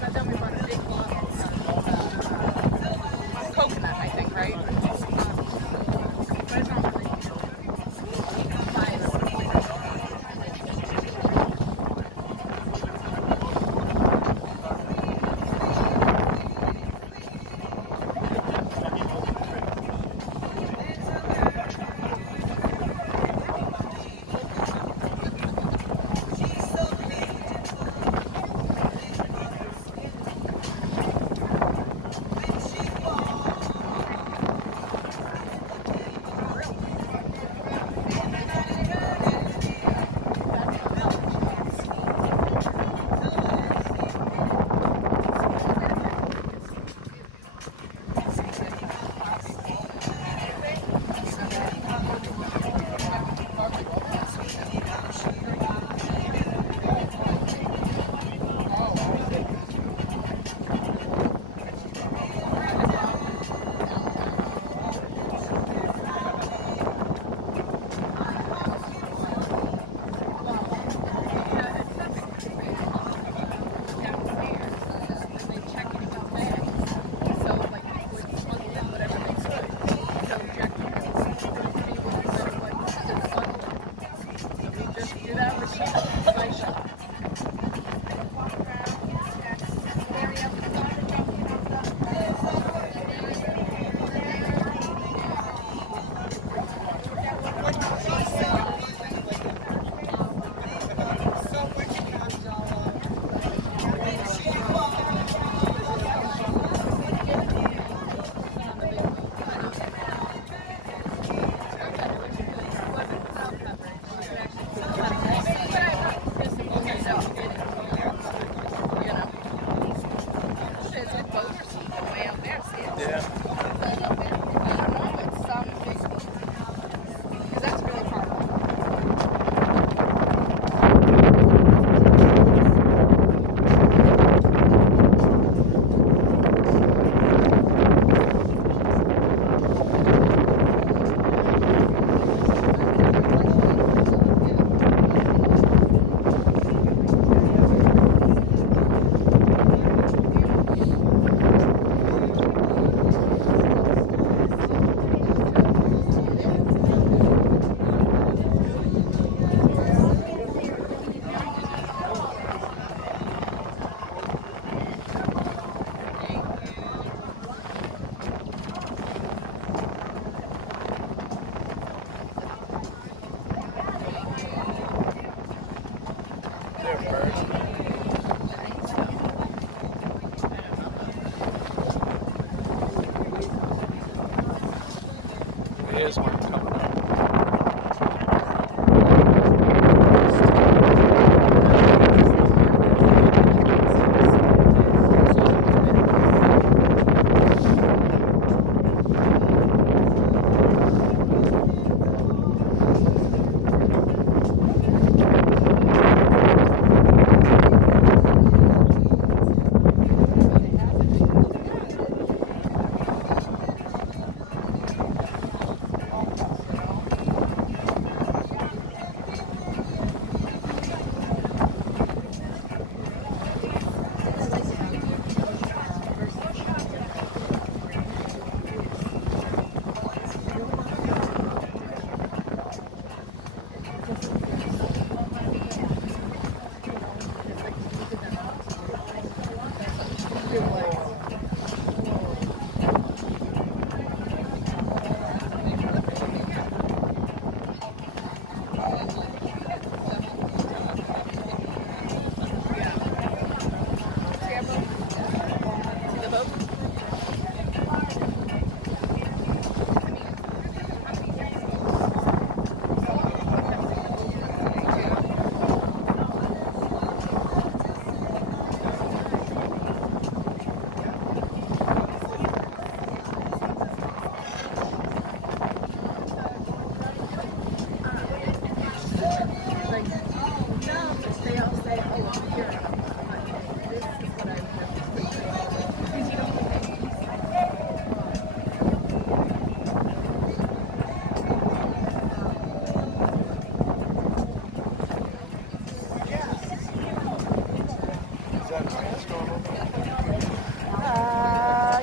but then we bought a big bottle of coconut, I think, right? But it's not really is one coming up.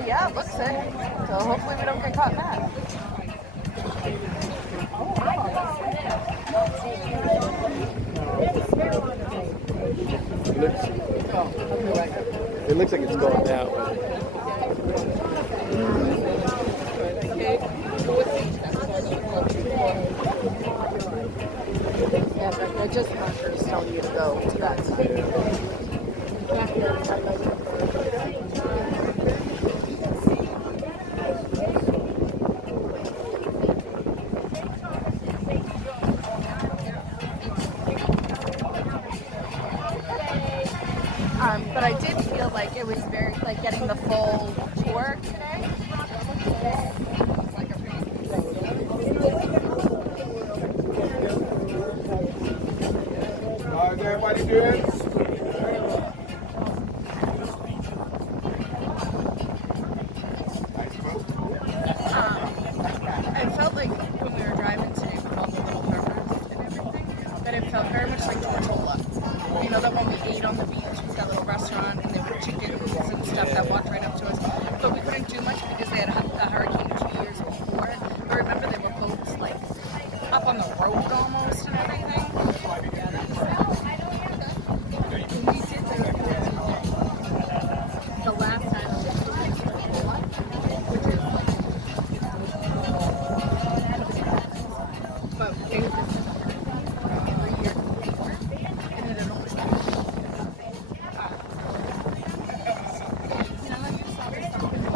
Yeah, it looks it. So hopefully we don't get caught in that. It looks like it's going down, but Yeah, but they're just markers telling you to go to that side. But I did feel like it was very, like getting the full tour today. How's everybody doing? I felt like when we were driving today with all the little burgers and everything, that it felt very much like Tortola. You know, that when we ate on the beach with that little restaurant and there were chickens and stuff that walked right up to us. But we couldn't do much because they had a hurricane 2 years before. I remember there were boats like up on the road almost and everything. We did the last time which is like but they were just every year before and it had only been you know how you saw this stuff in the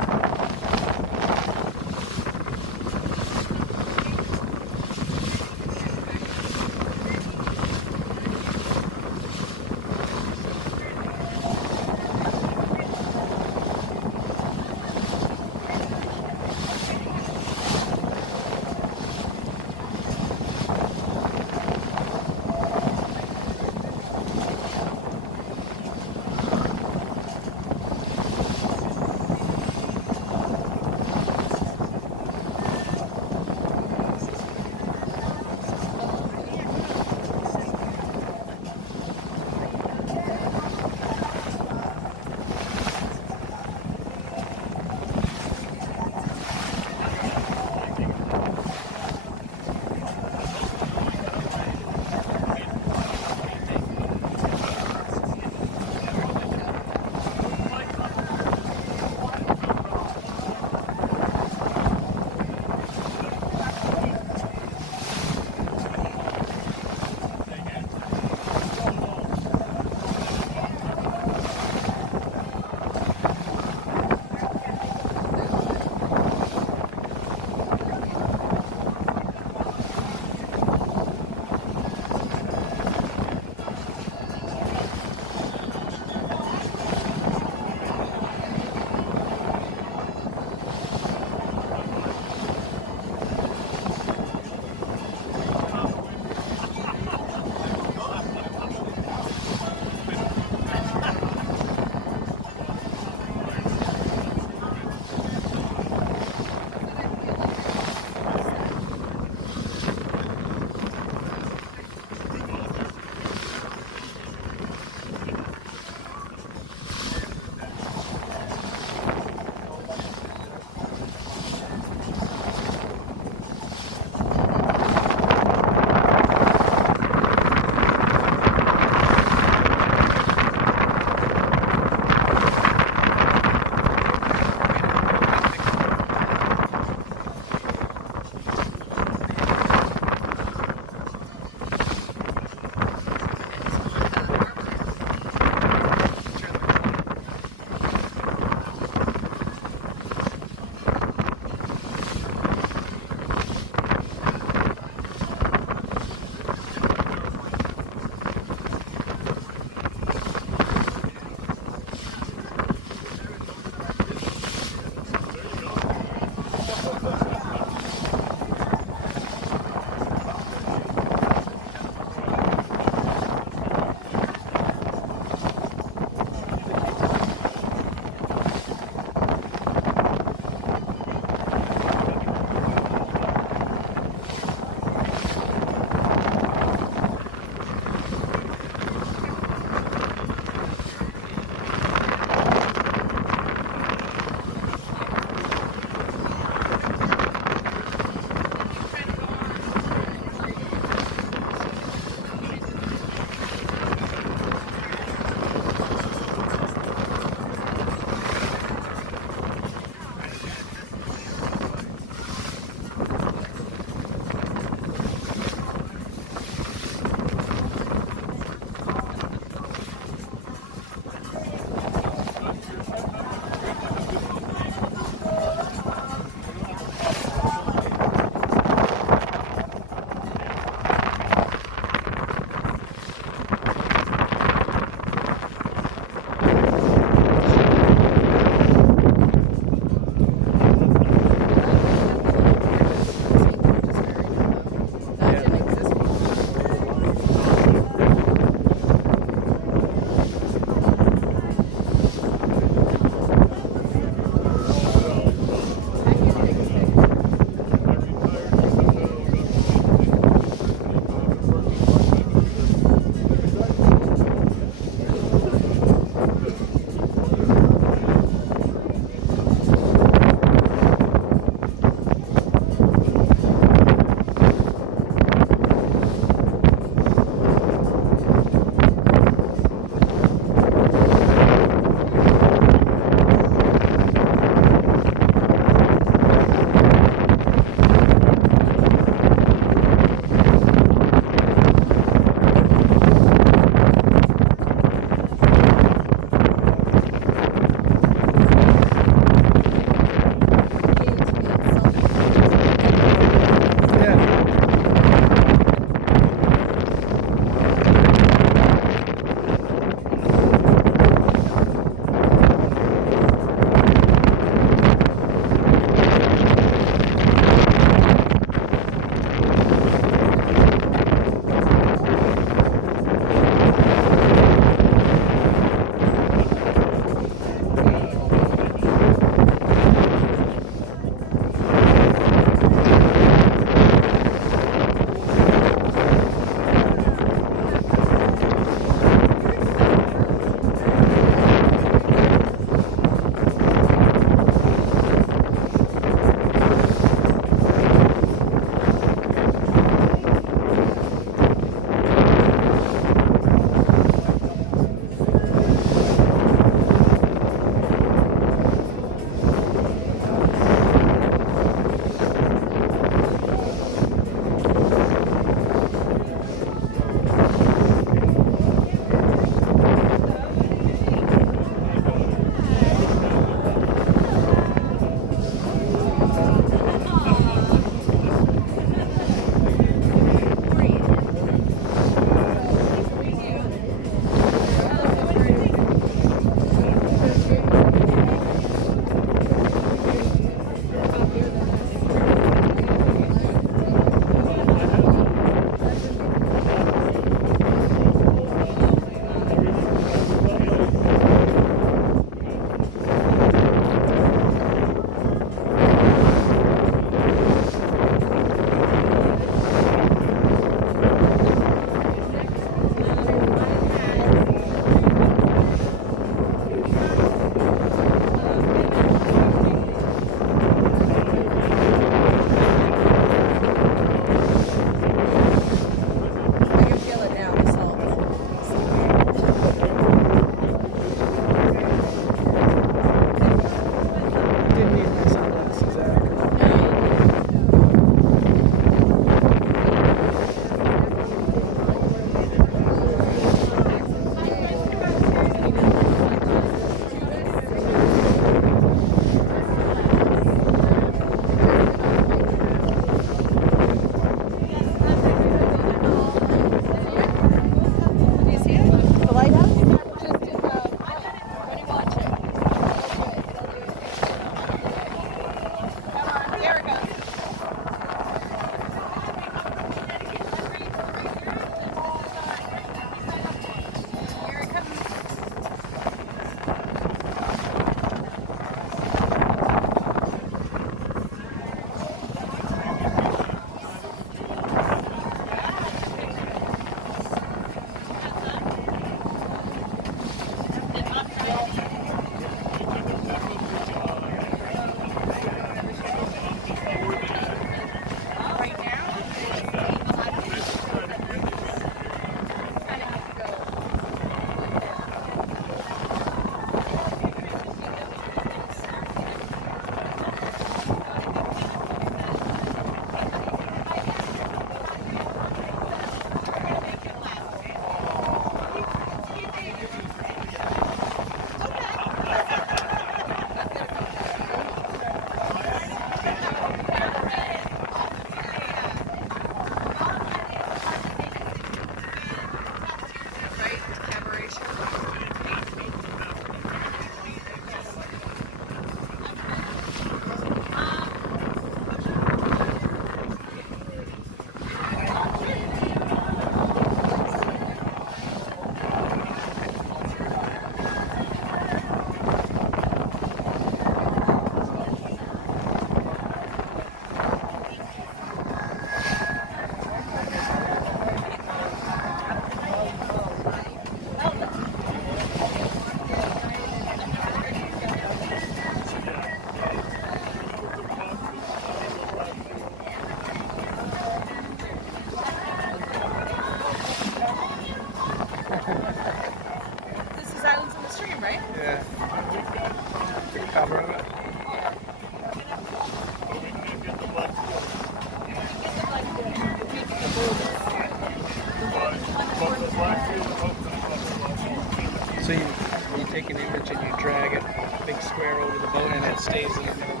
take an image and you drag it, big square over the boat, and it stays in the middle.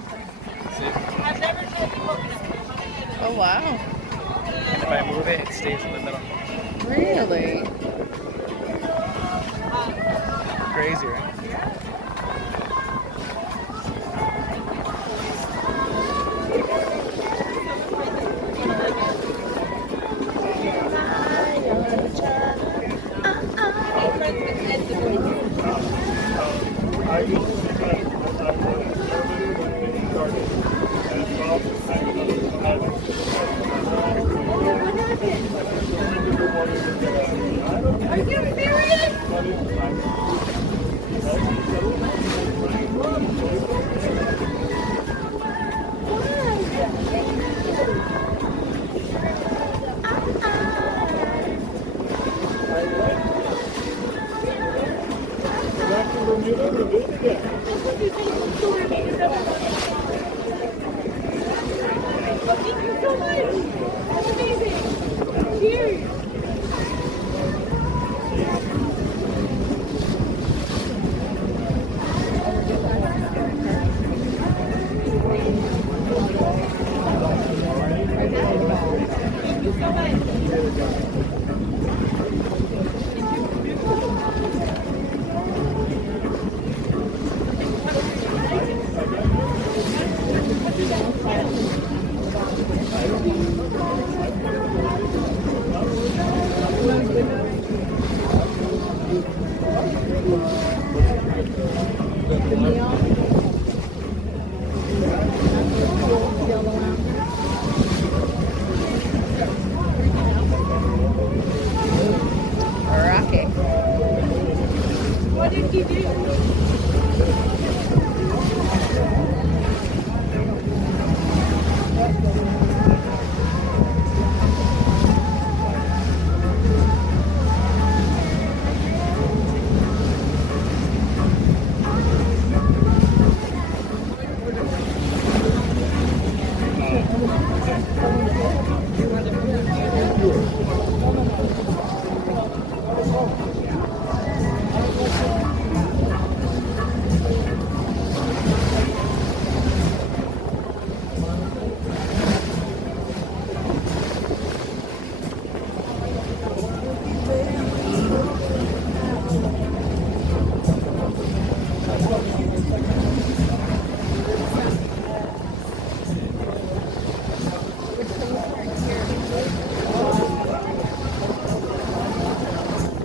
That's it. Oh wow. And if I move it, it stays in the middle. Really? Crazy, right? Are you serious? Back to Bermuda, Bermuda. Thank you so much. That's amazing. Cheers. Rocket. What did you do?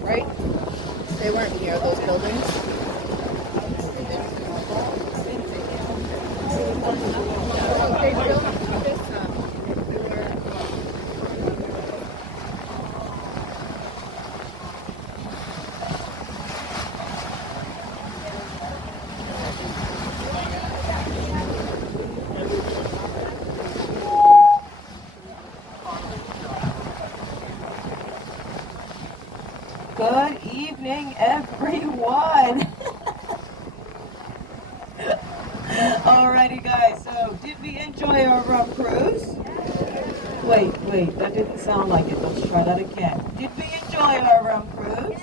Right? They weren't near those buildings. They built this Good evening, everyone. Alrighty, guys. So, did we enjoy our rum cruise? Wait, that didn't sound like it. Let's try that again. Did we enjoy our rum cruise?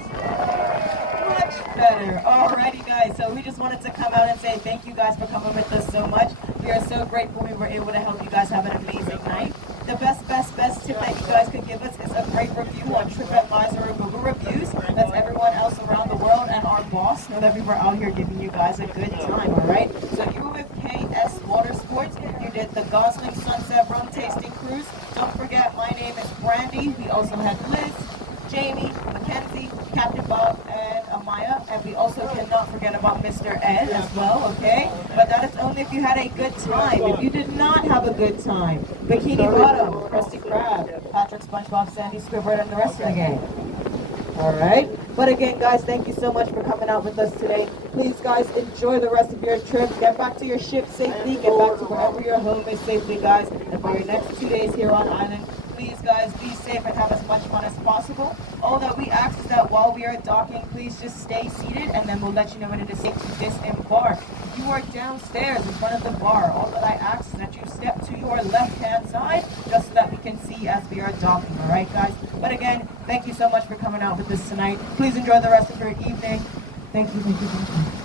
Much better. Alrighty, guys. So we just wanted to come out and say thank you guys for coming with us so much. We are so grateful we were able to help you guys have an amazing night. The best tip that you guys could give us is a great review on TripAdvisor or Google Reviews. That's everyone else around the world and our boss know that we were out here giving you guys a good time, alright? So you were with KS Water Sports. You did the Gosling Sunset Rum Tasting Cruise. Don't forget, my name is Brandy. We also had Liz, Jamie, Mackenzie, Captain Bob, and Amaya. And we also cannot forget about Mr. Ed as well, okay? But that is only if you had a good time. If you did not have a good time, Bikini Bottom, Krusty Krab, Patrick, SpongeBob, Sandy, Squidward, and the rest of the gang. Alright? But again, guys, thank you so much for coming out with us today. Please, guys, enjoy the rest of your trip. Get back to your ship safely. Get back to wherever your home is safely, guys. And for your next 2 days here on island, please, guys, be safe and have as much fun as possible. All that we ask is that while we are docking, please just stay seated, and then we'll let you know when it is safe to disembark. You are downstairs in front of the bar. All that I ask is that you step to your left-hand side, just so that we can see as we are docking, all right, guys? But again, thank you so much for coming out with us tonight. Please enjoy the rest of your evening. Thank you, thank you, thank you.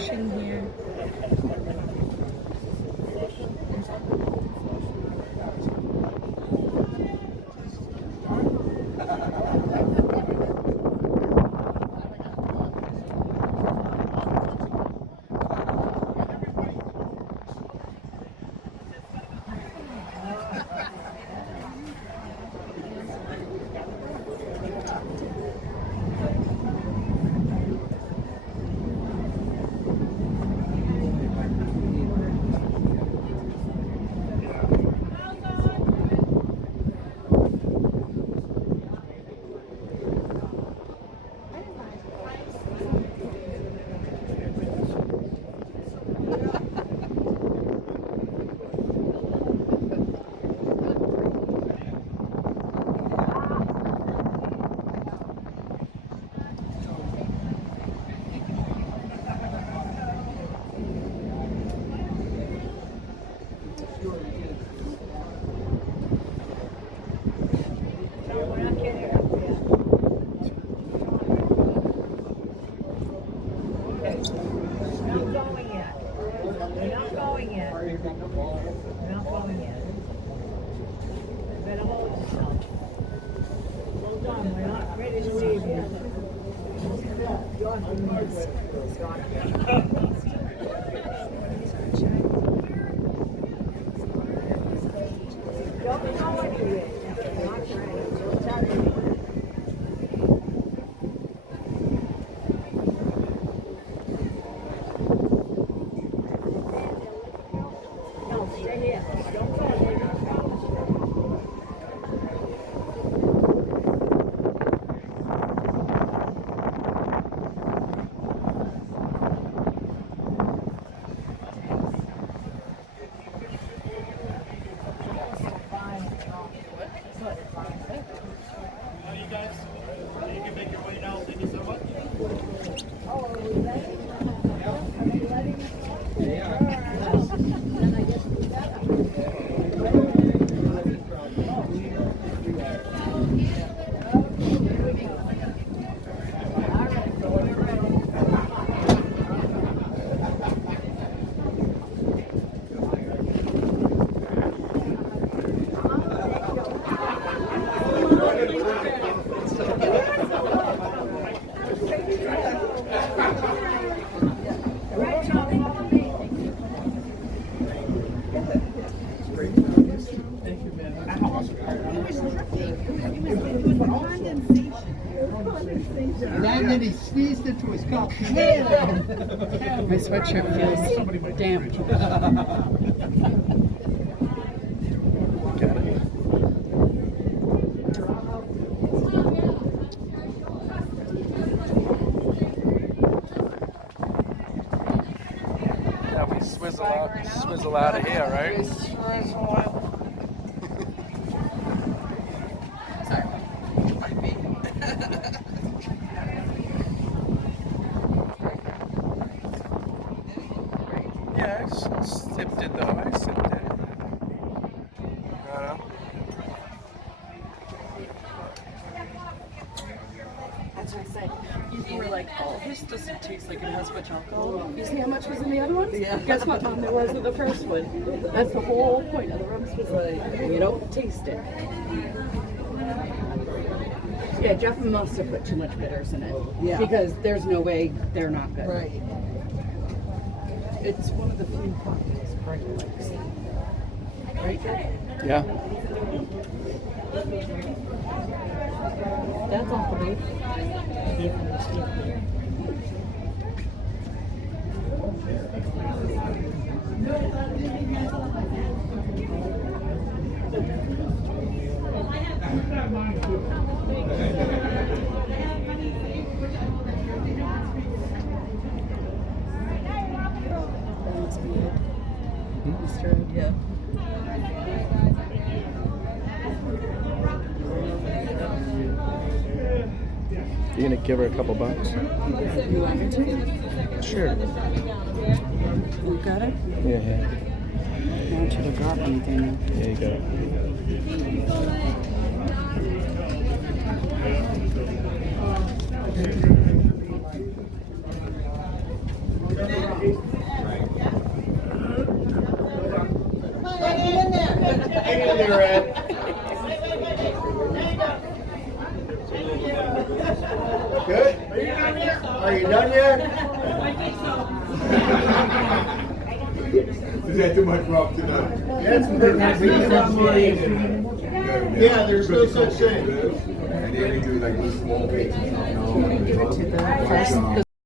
pushing here. And then he sneezed into his cup. My sweatshirt feels damp. Yeah, we swizzle out of here, right? Yeah, I sipped it though. I sipped it. That's what I said. You were like, oh, this doesn't taste like it has much alcohol. You see how much was in the other ones? Yeah. Guess what there was in the first one? That's the whole point of the rum was like, you don't taste it. Yeah, Jeff must have put too much bitters in it. Yeah. Because there's no way they're not good. Right. It's one of the few cocktails Craig likes. Right? Yeah. That's off the roof. Yeah. You gonna give her a couple bucks? You want me to? Sure. You got it? Yeah. I want you to drop anything. There you go. Hang in there, Ed. Good? Are you done yet? Is that too much rock tonight? That's perfect. Yeah, there's no such thing. And then we do like these small bits. Give it to the first.